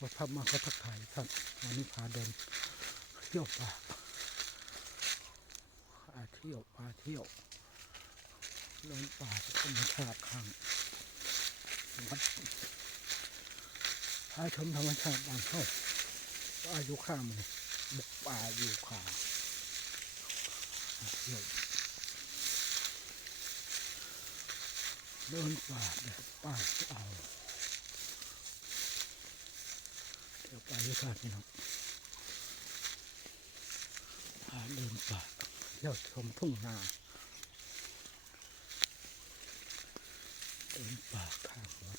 มาพับมาก็ทักทายท่านวันนี้พาเดินเที่ยวป่าพาเที่ยวพาเที่ยวเดินป่าธรรมชาติข้างวัดพาชมธรรมชาติบ้านเข้าป่าอยู่ข้างมันบุกป่าอยู่ขาเที่ยวเดินป่าเดินป่าเอา เดี๋ยวไปด้วยกันพี่น้องพาเดินป่าเที่ยวชมทุ่งนาเดินป่าข้างวัด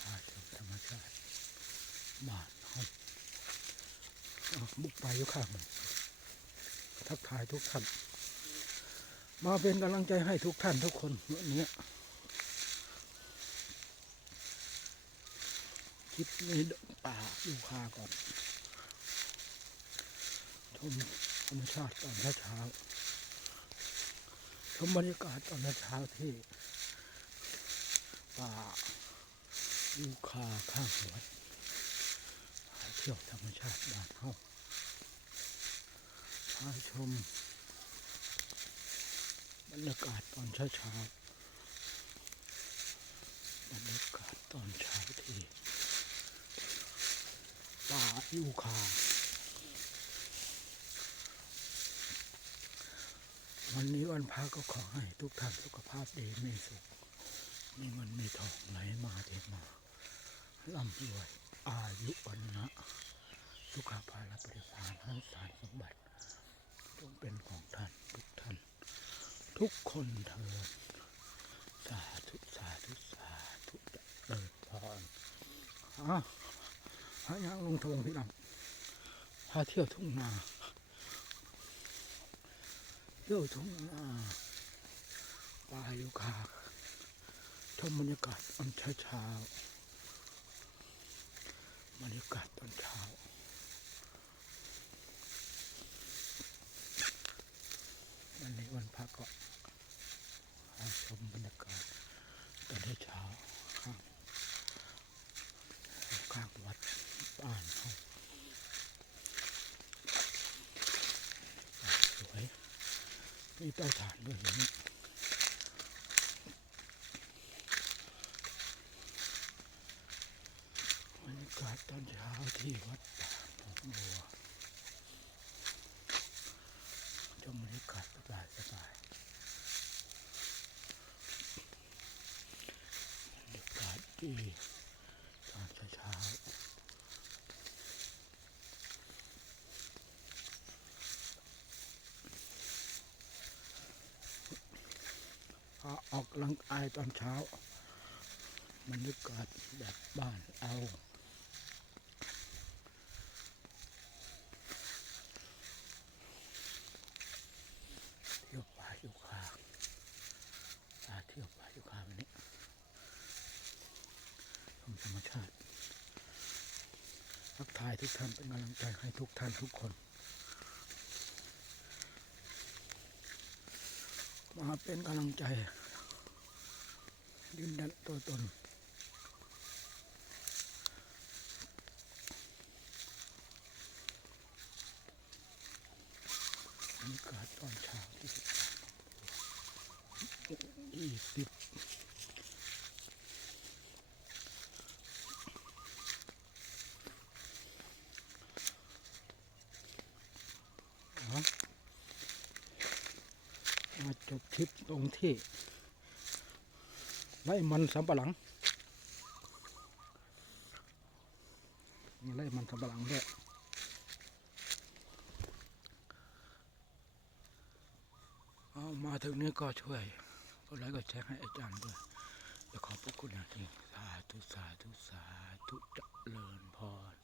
พาชมธรรมชาติบ้านห้องบุกไปยู่ข้างมันทักทายทุกท่านมาเป็นกำลังใจให้ทุกท่านทุกคนวันนี้ ลิปนี้เดินป่าดูคาก่อน ชมธรรมชาติตอนเช้าชมบรรยากาศตอนเช้าที่ป่าดูคาข้างวัดเที่ยวธรรมชาติบ้านเฮาพาชมบรรยากาศตอนเช้าๆบรรยากาศตอนเช้าที่ ป่ายูคา วันนี้วันพระก็ขอให้ทุกท่านสุขภาพดีมีสุข มีเงินมีทองไหลมาเทมาร่ำรวย อายุวันนะสุขภาพบริพารให้สารสมบัติจงเป็นของท่านทุกท่าน ทุกคนเถิดสาธุสาธุสาธุเจริญพรอะ พายางลงทงพี่น้องพาเที่ยวทุ่งนาเที่ยวทุ่งนาป่าอยู่คาชมบรรยากาศตอนเช้าเช้าบรรยากาศตอนเช้าวันนี้วันพักก็ชมบรรยากาศตอนเช้าข้าง ข้างวัดบ้านเขาสวย มีเตาถ่านด้วยเห็นไหมบรรยากาศตอนเช้าที่วัดป่าหนองบัวชมบรรยากาศสบายสบายบรรยากาศดีตอนเช้าๆ พา ออกกำลังกายตอนเช้าบรรยากาศแบบบ้านเอาเที่ยวป่าอยู่คาพาเที่ยวป่าอยู่คาวันนี้ชมธรรมชาติทักทายทุกท่านเป็นกำลังใจให้ทุกท่านทุกคน มาเป็นกำลังใจ ยืนยันตัวตนบรรยากาศตอนเช้าที่สิบยี่สิบมาจบคลิปตรงที่ ไล่มันสำปะหลังมีไล่มันสำปะหลังด้วยเอามาถึงนี้ก็ช่วยก็ไลค์ก็แชร์ให้อาจารย์ด้วยจะขอบพระคุณอย่างยิ่งสาธุสาธุสาธุจเจริญพร